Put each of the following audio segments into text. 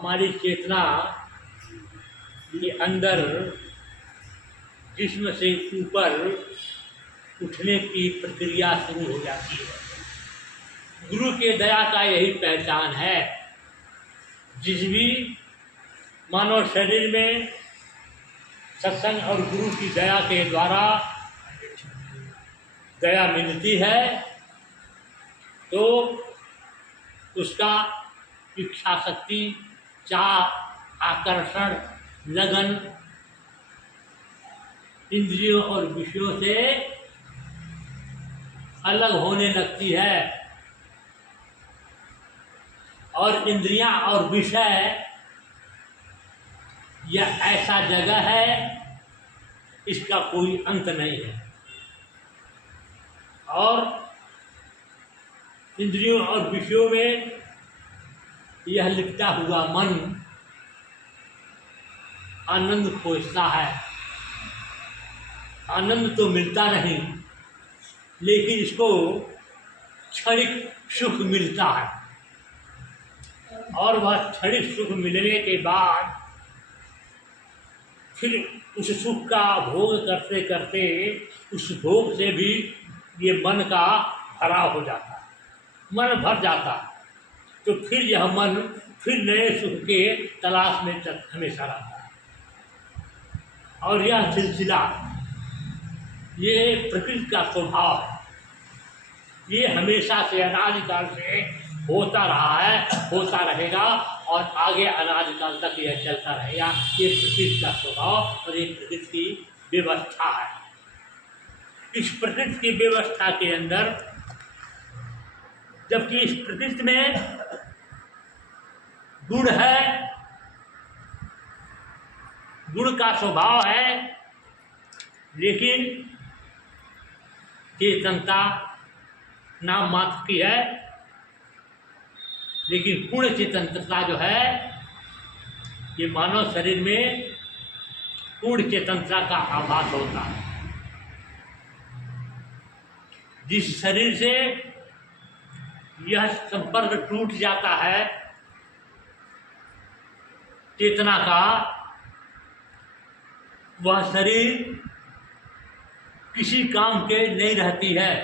हमारी चेतना के अंदर जिस्म से ऊपर उठने की प्रक्रिया शुरू हो जाती है। गुरु के दया का यही पहचान है। जिस भी मानव शरीर में सत्संग और गुरु की दया के द्वारा दया मिलती है तो उसका इच्छा शक्ति, चाह, आकर्षण, लगन इंद्रियों और विषयों से अलग होने लगती है। और इंद्रियां और विषय यह ऐसा जगह है, इसका कोई अंत नहीं है। और इंद्रियों और विषयों में यह लिपटा हुआ मन आनंद खोजता है। आनंद तो मिलता नहीं, लेकिन इसको क्षणिक सुख मिलता है। और वह क्षणिक सुख मिलने के बाद फिर उस सुख का भोग करते करते उस भोग से भी ये मन का भराव हो जाता है, मन भर जाता है। तो फिर यह मन फिर नए सुख के तलाश में हमेशा रहता है। और यह सिलसिला, ये प्रकृति का स्वभाव है। ये हमेशा से अनादिकाल से होता रहा है, होता रहेगा और आगे अनादिकाल तक यह चलता रहेगा। ये प्रकृति का स्वभाव और ये प्रकृति की व्यवस्था है। इस प्रकृति की व्यवस्था के अंदर, जबकि इस प्रकृति में गुण है, गुण का स्वभाव है, लेकिन चेतनता नाम मात्र की है। लेकिन पूर्ण चेतनता जो है, ये मानव शरीर में पूर्ण चेतनता का आभास होता है। जिस शरीर से यह संपर्क टूट जाता है चेतना का, वह शरीर किसी काम के नहीं रहती है।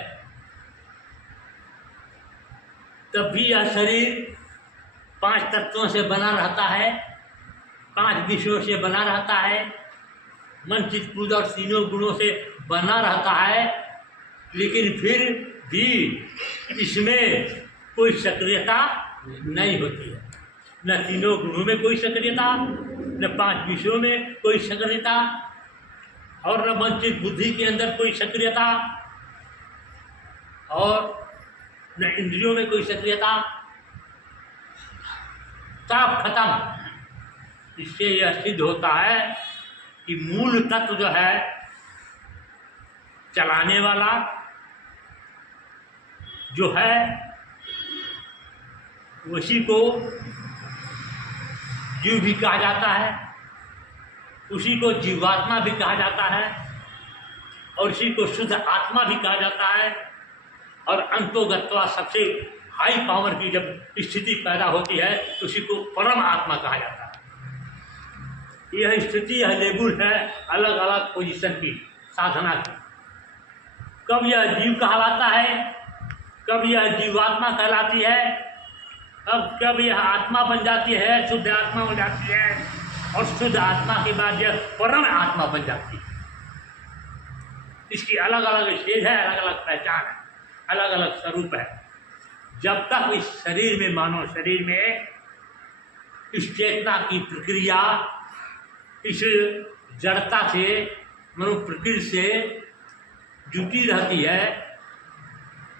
तब भी यह शरीर 5 तत्वों से बना रहता है, 5 विषयों से बना रहता है, मन चित्त बुद्धि और तीनों गुणों से बना रहता है। लेकिन फिर भी इसमें कोई सक्रियता नहीं होती है। न तीनों गुणों में कोई सक्रियता, न 5 विषयों में कोई सक्रियता, और न मन चित्त बुद्धि के अंदर कोई सक्रियता, और न इंद्रियों में कोई सक्रियता। सब खत्म। इससे यह सिद्ध होता है कि मूल तत्व जो है, चलाने वाला जो है, उसी को जीव भी कहा जाता है, उसी को जीवात्मा भी कहा जाता है, और इसी को शुद्ध आत्मा भी कहा जाता है। और अंतोगत्वा सबसे हाई पावर की जब स्थिति पैदा होती है तो उसी को परम आत्मा कहा जाता है। यह स्थिति, यह लेवल है अलग अलग पोजीशन की, साधना की। कब यह जीव कहलाता है, कब यह जीवात्मा कहलाती है, कब यह आत्मा बन जाती है, शुद्ध आत्मा हो जाती है, और शुद्ध आत्मा के बाद यह परम आत्मा बन जाती है। इसकी अलग अलग स्टेज है, अलग अलग पहचान है, अलग अलग स्वरूप है। जब तक इस शरीर में, मानव शरीर में, इस चेतना की प्रक्रिया इस जड़ता से, मनो प्रकृति से जुटी रहती है,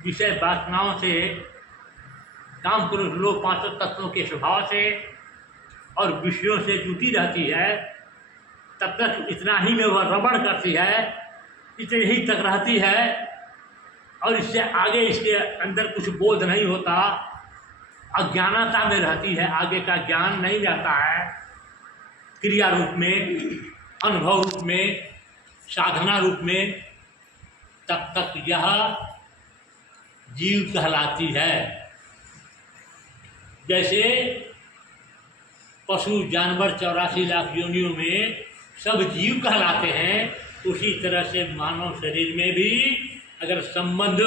विषय वासनाओं से, काम क्रोध लोभ 5 तत्वों के स्वभाव से और विषयों से जुटी रहती है, तब तक इतना ही में वह रमण करती है, इतने ही तक रहती है। और इससे आगे इसके अंदर कुछ बोध नहीं होता, अज्ञानता में रहती है, आगे का ज्ञान नहीं जाता है। क्रिया रूप में, अनुभव रूप में, साधना रूप में, तब तक यह जीव कहलाती है। जैसे पशु जानवर 84 लाख योनियों में सब जीव कहलाते हैं, उसी तरह से मानव शरीर में भी अगर संबंध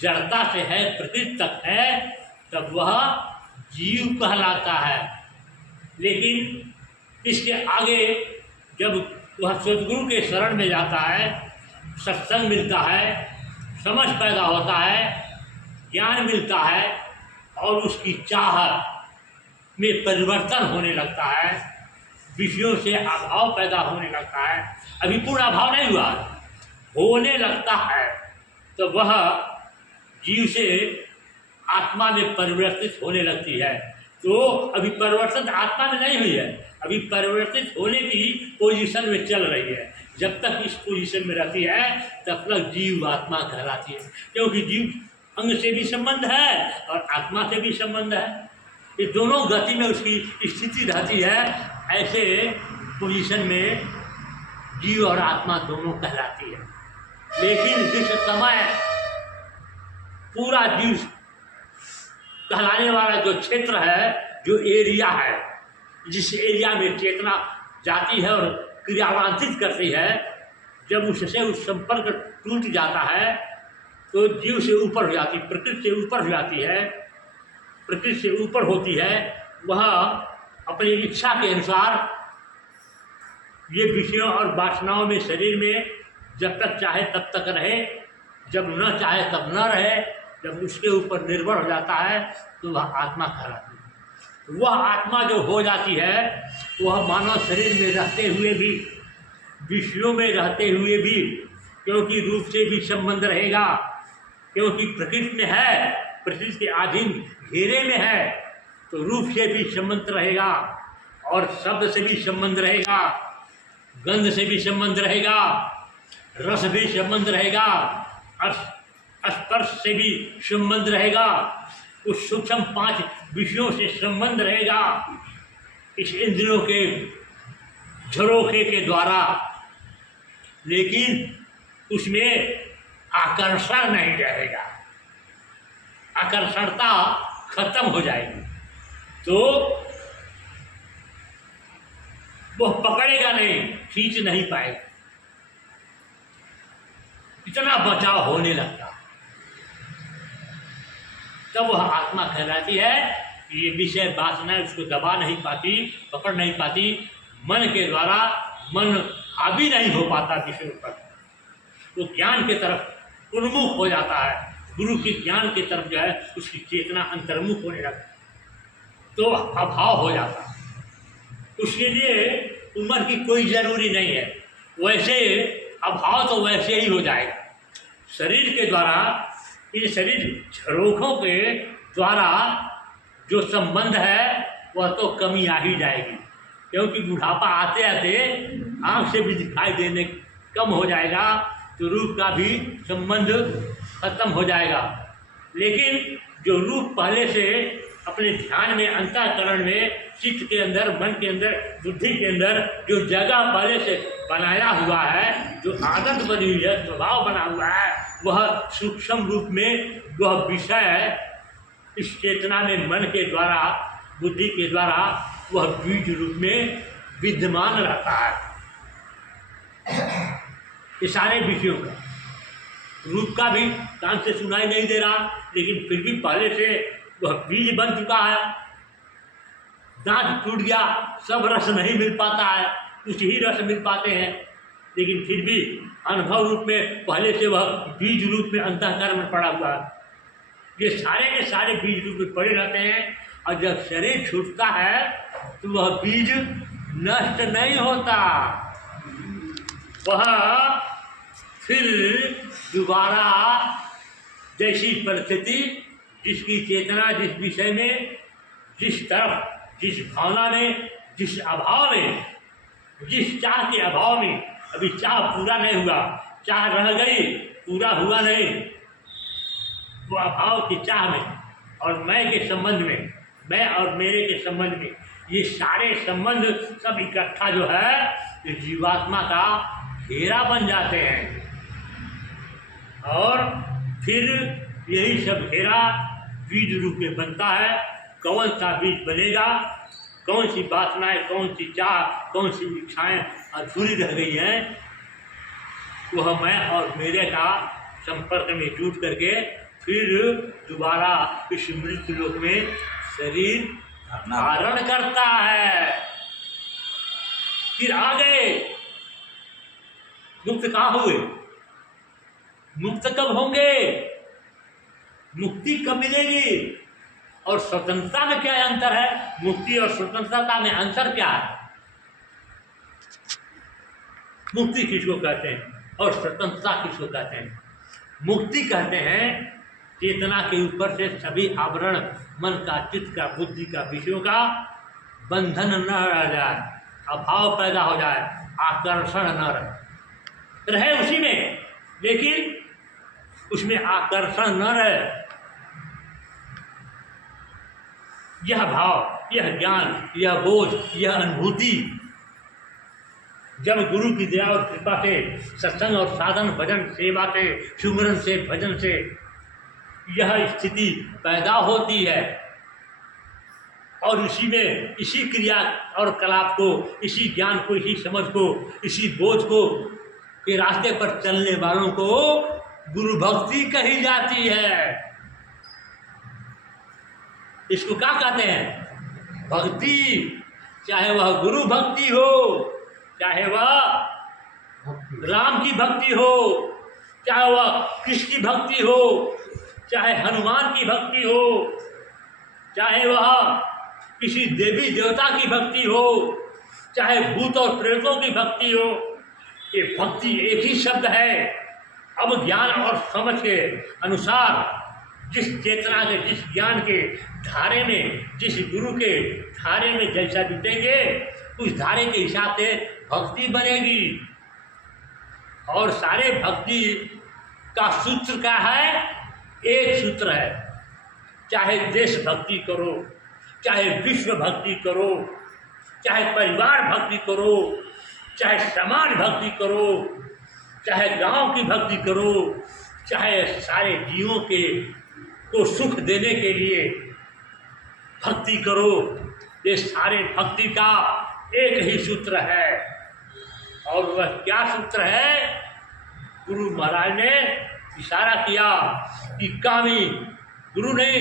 जड़ता से है, प्रकृति तक है, तब वह जीव कहलाता है। लेकिन इसके आगे जब वह सद्गुरु के शरण में जाता है, सत्संग मिलता है, समझ पैदा होता है, ज्ञान मिलता है और उसकी चाह में परिवर्तन होने लगता है, विषयों से अभाव पैदा होने लगता है। अभी पूर्ण अभाव नहीं हुआ, होने लगता है, तो वह जीव से आत्मा में परिवर्तित होने लगती है। तो अभी परिवर्तन आत्मा में नहीं हुई है, अभी परिवर्तित होने की पोजीशन में चल रही है। जब तक इस पोजीशन में रहती है तब तक जीव आत्मा कहलाती है, क्योंकि जीव अंग से भी संबंध है और आत्मा से भी संबंध है। ये दोनों गति में उसकी स्थिति रहती है। ऐसे पोजीशन में जीव और आत्मा दोनों कहलाती है। लेकिन जिस समय पूरा जीव कहलाने वाला जो क्षेत्र है, जो एरिया है, जिस एरिया में चेतना जाती है और क्रियान्वित करती है, जब उससे उस संपर्क टूट जाता है तो जीव से ऊपर हो जाती, प्रकृति से ऊपर हो जाती है, प्रकृति से ऊपर होती है। वह अपनी इच्छा के अनुसार ये विषयों और वासनाओं में शरीर में जब तक चाहे तब तक रहे, जब न चाहे तब न रहे। जब उसके ऊपर निर्भर हो जाता है तो वह आत्मा कहलाती है। वह आत्मा जो हो जाती है वह मानव शरीर में रहते हुए भी, विषयों में रहते हुए भी, क्योंकि रूप से भी संबंध रहेगा, क्योंकि प्रकृति में है, प्रकृति के अधीन घेरे में है, तो रूप से भी संबंध रहेगा और शब्द से भी संबंध रहेगा, गंध से भी संबंध रहेगा, रस भी संबंध रहेगा, स्पर्श से भी संबंध रहेगा, उस सूक्ष्म 5 विषयों से संबंध रहेगा। इस इंद्रियों के झरोखे के द्वारा, लेकिन उसमें आकर्षण नहीं रहेगा, आकर्षणता खत्म हो जाएगी, तो वह पकड़ेगा नहीं, खींच नहीं पाएगा, इतना बचाव होने लगता। तब वह आत्मा कहलाती है। ये विषय वासना उसको दबा नहीं पाती, पकड़ नहीं पाती, मन के द्वारा मन हावी नहीं हो पाता विषयों पर, वो ज्ञान के तरफ उन्मुख हो जाता है, गुरु के ज्ञान की तरफ जो है उसकी चेतना अंतर्मुख होने लगती, तो अभाव हो जाता। उसके लिए उम्र की कोई ज़रूरी नहीं है, वैसे अभाव तो वैसे ही हो जाएगा। शरीर के द्वारा, इन शरीर झरोखों के द्वारा जो संबंध है वह तो कमी आ ही जाएगी, क्योंकि बुढ़ापा आते आते आँख से भी दिखाई देने कम हो जाएगा, तो रूप का भी संबंध खत्म हो जाएगा। लेकिन जो रूप पहले से अपने ध्यान में, अंतःकरण में, चित्त के अंदर, मन के अंदर, बुद्धि के अंदर जो जगह पहले से बनाया हुआ है, जो आदत बनी हुई है, स्वभाव बना हुआ है, वह सूक्ष्म रूप में वह विषय इस चेतना में, मन के द्वारा, बुद्धि के द्वारा वह बीज रूप में विद्यमान रहता है। ये सारे विषयों का रूप का भी कान से सुनाई नहीं दे रहा, लेकिन फिर भी पहले से वह बीज बन चुका है। दांत टूट गया, सब रस नहीं मिल पाता है, कुछ ही रस मिल पाते हैं, लेकिन फिर भी अनुभव रूप में पहले से वह बीज रूप में अंतःकरण में पड़ा हुआ है। ये सारे के सारे बीज रूप में पड़े रहते हैं, और जब शरीर छूटता है तो वह बीज नष्ट नहीं होता, वह फिर दोबारा जैसी परिस्थिति, जिसकी चेतना, जिस विषय में, जिस तरफ, जिस भावना में, जिस अभाव में, जिस चाह के अभाव में, अभी चाह पूरा नहीं हुआ, चाह रह गई, पूरा हुआ नहीं, वो अभाव की चाह में और मैं के संबंध में, मैं और मेरे के संबंध में, ये सारे संबंध सब इकट्ठा जो है ये जीवात्मा का घेरा बन जाते हैं। और फिर यही सब घेरा बीज रूप में बनता है। कौन सा बीज बनेगा कौन सी वासनाएं, कौन सी चाह, कौन सी इच्छाएं अधूरी रह गई हैं, वह मैं और मेरे का संपर्क में जुट करके फिर दोबारा इस मृत्यु लोक में शरीर धारण करता है। फिर आगे मुक्त कहाँ हुए? मुक्त कब होंगे? मुक्ति कब मिलेगी? और स्वतंत्रता में क्या अंतर है? मुक्ति और स्वतंत्रता में अंतर क्या है? मुक्ति किसको कहते हैं और स्वतंत्रता किसको कहते हैं? मुक्ति कहते हैं चेतना के ऊपर से सभी आवरण, मन का, चित्त का, बुद्धि का, विषयों का बंधन न रह जाए, अभाव पैदा हो जाए, आकर्षण न रहे उसी में, लेकिन उसमें आकर्षण न रहे। यह भाव, यह ज्ञान, यह बोझ, यह अनुभूति जब गुरु की दया और कृपा से, सत्संग और साधन, भजन, सेवा से, सुमिरन से, भजन से यह स्थिति पैदा होती है और इसी में, इसी क्रिया और कलाप को, इसी ज्ञान को, इसी समझ को, इसी बोझ को के रास्ते पर चलने वालों को गुरु भक्ति कही जाती है। इसको क्या कहते हैं? भक्ति। चाहे वह गुरु भक्ति हो, चाहे वह राम की भक्ति हो, चाहे वह कृष्ण की भक्ति हो, चाहे हनुमान की भक्ति हो, चाहे वह किसी देवी देवता की भक्ति हो, चाहे भूत और प्रेतों की भक्ति हो, ये भक्ति एक ही शब्द है। अब ज्ञान और समझ के अनुसार जिस चेतना के, जिस ज्ञान के धारे में, जिस गुरु के धारे में जैसा जुटेंगे, उस धारे के हिसाब से भक्ति बनेगी। और सारे भक्ति का सूत्र क्या है? एक सूत्र है। चाहे देश भक्ति करो, चाहे विश्व भक्ति करो, चाहे परिवार भक्ति करो, चाहे समाज भक्ति करो, चाहे गांव की भक्ति करो, चाहे सारे जीवों के को सुख देने के लिए भक्ति करो, ये सारे भक्ति का एक ही सूत्र है। और वह क्या सूत्र है? गुरु महाराज ने इशारा किया कि कामी गुरु ने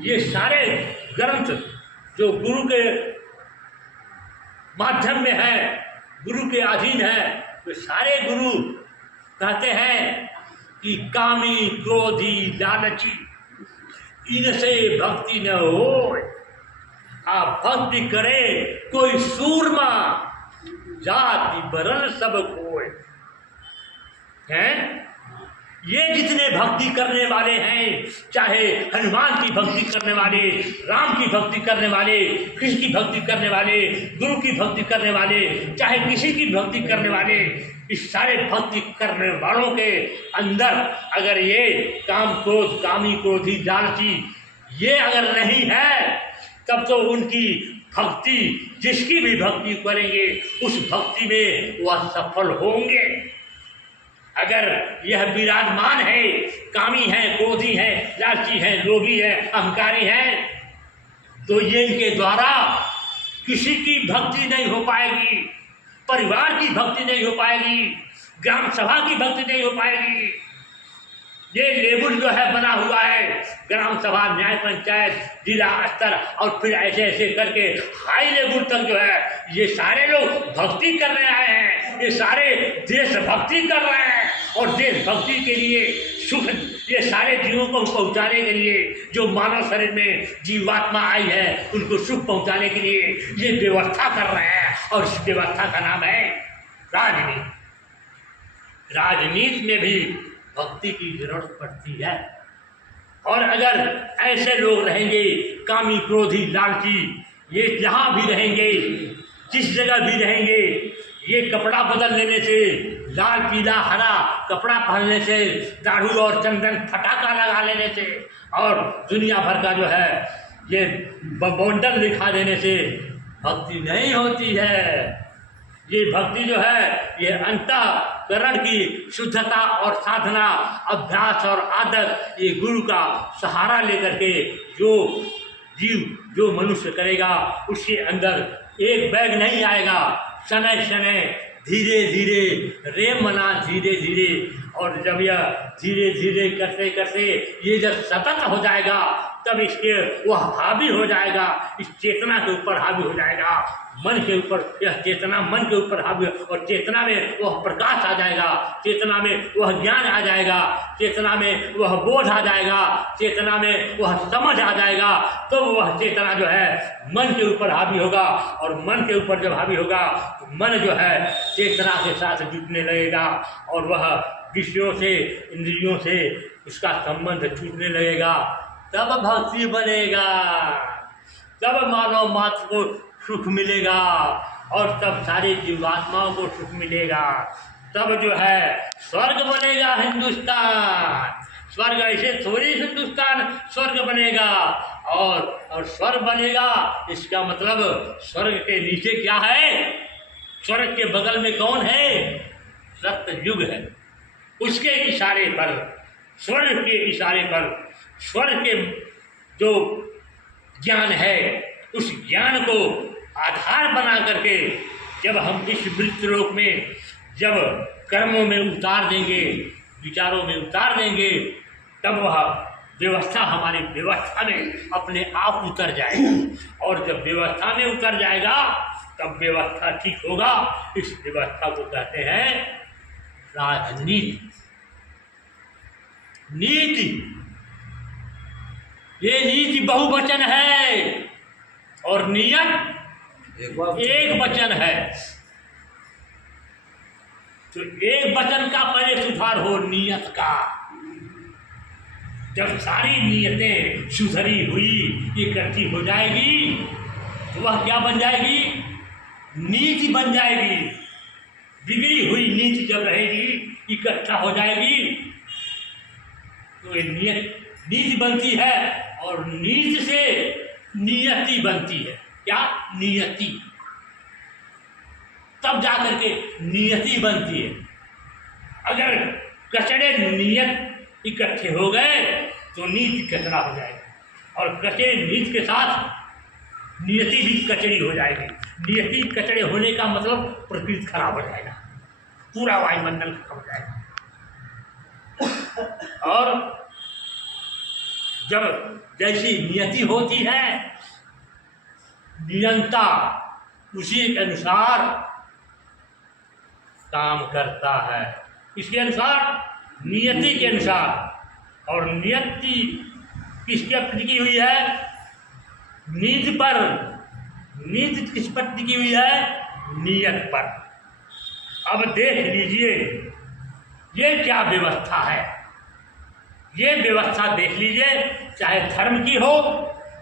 ये सारे ग्रंथ जो गुरु के माध्यम में है, गुरु के अधीन है, वे सारे गुरु कहते हैं कि कामी, क्रोधी, लालची इनसे भक्ति न हो। आप भक्ति करे कोई सूरमा, जाति बरन सब कोय। हैं? ये जितने भक्ति करने वाले हैं, चाहे हनुमान की भक्ति करने वाले, राम की भक्ति करने वाले, कृष्ण की भक्ति करने वाले, गुरु की भक्ति करने वाले, चाहे किसी की भक्ति करने वाले, इस सारे भक्ति करने वालों के अंदर अगर ये काम, क्रोध, कामी, क्रोधी, लालची ये अगर नहीं है, तब तो उनकी भक्ति, जिसकी भी भक्ति करेंगे उस भक्ति में वह सफल होंगे। अगर यह विराजमान है, कामी है, क्रोधी है, लालची है, लोभी है, अहंकारी है, तो ये इनके द्वारा किसी की भक्ति नहीं हो पाएगी, परिवार की भक्ति नहीं हो पाएगी, ग्राम सभा की भक्ति नहीं हो पाएगी। ये लेवल जो है बना हुआ है, ग्राम सभा, न्याय पंचायत, जिला स्तर और फिर ऐसे ऐसे करके हाई लेवल तक जो है ये सारे लोग भक्ति करने आए हैं, ये सारे देश भक्ति कर रहे हैं। और देश भक्ति के लिए सुख, ये सारे जीवों को पहुंचाने के लिए, जो मानव शरीर में जीवात्मा आई है उनको सुख पहुंचाने के लिए ये व्यवस्था कर रहे हैं। और इस व्यवस्था का नाम है राजनीति। राजनीति में भी भक्ति की जरूरत पड़ती है। और अगर ऐसे लोग रहेंगे, कामी, क्रोधी, लालची, ये जहाँ भी रहेंगे, जिस जगह भी रहेंगे, ये कपड़ा बदल लेने से, लाल, पीला, हरा कपड़ा पहनने से, दाढ़ू और चंदन फटाका लगा लेने से, और दुनिया भर का जो है ये बंडल दिखा देने से भक्ति नहीं होती है। ये भक्ति जो है ये अंतःकरण की शुद्धता और साधना, अभ्यास और आदत, ये गुरु का सहारा लेकर के जो जीव जो मनुष्य करेगा उसके अंदर एक बैग नहीं आएगा। शनै शनै धीरे धीरे रेम बना धीरे धीरे, और जब यह धीरे धीरे करते करते ये जब सतत हो जाएगा तब इसके वह हावी हो जाएगा, इस चेतना के ऊपर हावी हो जाएगा, मन के ऊपर। यह चेतना मन के ऊपर हावी, और चेतना में वह प्रकाश आ जाएगा, चेतना में वह ज्ञान आ जाएगा, चेतना में वह बोध आ जाएगा, चेतना में वह समझ आ जाएगा। तो वह चेतना जो है मन के ऊपर हावी होगा, और मन के ऊपर जब हावी होगा तो मन जो है चेतना के साथ जुटने लगेगा, और वह विषयों से इंद्रियों से उसका संबंध छूटने लगेगा। तब भक्ति बनेगा, तब मानव मात्र को सुख मिलेगा, और तब सारी जीवात्माओं को सुख मिलेगा। तब जो है स्वर्ग बनेगा हिंदुस्तान। स्वर्ग ऐसे थोड़ी हिंदुस्तान स्वर्ग बनेगा, और स्वर्ग बनेगा इसका मतलब स्वर्ग के नीचे क्या है? स्वर्ग के बगल में कौन है? सत्ययुग है। उसके इशारे पर, स्वर्ग के इशारे पर, स्वर्ग के जो ज्ञान है उस ज्ञान को आधार बना करके जब हम इस मृत्युलोक में जब कर्मों में उतार देंगे, विचारों में उतार देंगे, तब वह व्यवस्था हमारी व्यवस्था में अपने आप उतर जाएगा। और जब व्यवस्था में उतर जाएगा तब व्यवस्था ठीक होगा। इस व्यवस्था को कहते हैं राजनीति, नीति। ये नीति बहुवचन है और नियत एक वचन है। तो एक वचन का पहले सुधार हो, नियत का। जब सारी नियतें सुधरी हुई इकट्ठी हो जाएगी तो वह क्या बन जाएगी? नीति बन जाएगी। बिगड़ी हुई नीति जब रहेगी, इकट्ठा हो जाएगी तो ये नीति बनती है, और नीति से नियति बनती है। क्या? नियति। तब जाकर के नियति बनती है। अगर कचड़े नियत इकट्ठे हो गए तो नीति कचरा हो जाएगा, और कचड़े नीति के साथ नियति भी कचड़ी हो जाएगी। नियति कचड़े होने का मतलब प्रकृति खराब हो जाएगा, पूरा वायुमंडल खराब हो जाएगा। और जब जैसी नियति होती है, नियंता उसी के अनुसार काम करता है, इसके अनुसार, नियति के अनुसार। और नियति किसके पर टिकी हुई है? नीति पर। नीति किस पर टिकी हुई है? नियत पर। अब देख लीजिए ये क्या व्यवस्था है। ये व्यवस्था देख लीजिए, चाहे धर्म की हो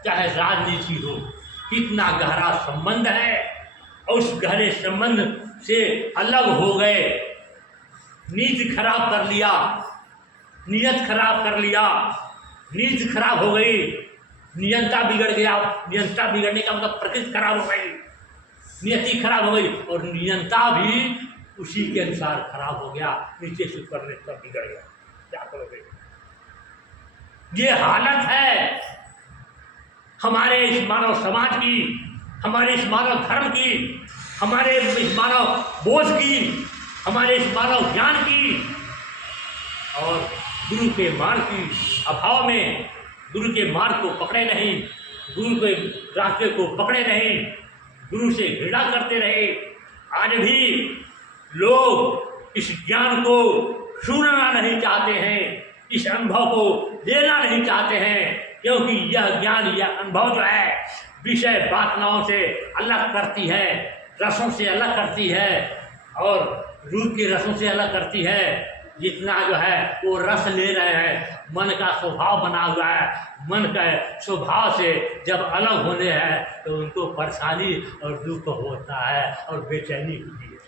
चाहे राजनीति हो, कितना गहरा संबंध है। और उस गहरे संबंध से अलग हो गए, नीति खराब कर लिया, नियत खराब कर लिया, नीति खराब हो गई, नियंता बिगड़ गया। नियंता बिगड़ने का मतलब प्रकृति खराब हो गई, नियति खराब हो गई, और नियंता भी उसी के अनुसार खराब हो गया, नीचे से ऊपर में सब बिगड़ गया। क्या करोगे? ये हालत है हमारे इस मानव समाज की, हमारे इस मानव धर्म की, हमारे इस मानव बोध की, हमारे इस मानव ज्ञान की। और गुरु के मार्ग की अभाव में, गुरु के मार्ग को पकड़े नहीं, गुरु के रास्ते को पकड़े नहीं, गुरु से घृणा करते रहे। आज भी लोग इस ज्ञान को सुनना नहीं चाहते हैं, इस अनुभव को लेना नहीं चाहते हैं, क्योंकि यह ज्ञान, यह अनुभव जो है विषय वासनाओं से अलग करती है, रसों से अलग करती है, और रूप के रसों से अलग करती है। जितना जो है वो रस ले रहे हैं, मन का स्वभाव बना हुआ है, मन के स्वभाव से जब अलग होने हैं तो उनको परेशानी और दुख होता है और बेचैनी होती है।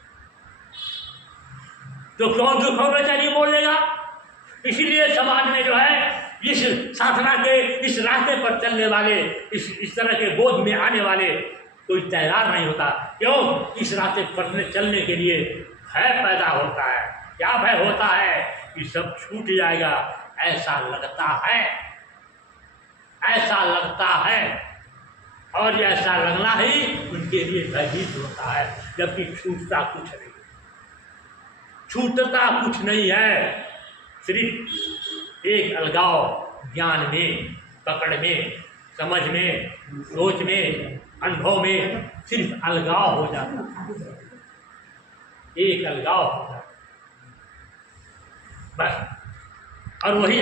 तो कौन दुख और बेचैनी बोलेगा? इसीलिए समाज में जो है इस साधना के, इस रास्ते पर चलने वाले, इस तरह के बोध में आने वाले कोई तैयार नहीं होता। क्यों? इस रास्ते पर चलने के लिए भय पैदा होता है। क्या भय होता है? कि सब छूट जाएगा, ऐसा लगता है, ऐसा लगता है। और ऐसा लगना ही उनके लिए भयभीत होता है, जबकि छूटता कुछ नहीं, छूटता कुछ नहीं है। सिर्फ एक अलगाव ज्ञान में, पकड़ में, समझ में, सोच में, अनुभव में सिर्फ अलगाव हो जाता है, एक अलगाव हो जाता है बस। और वही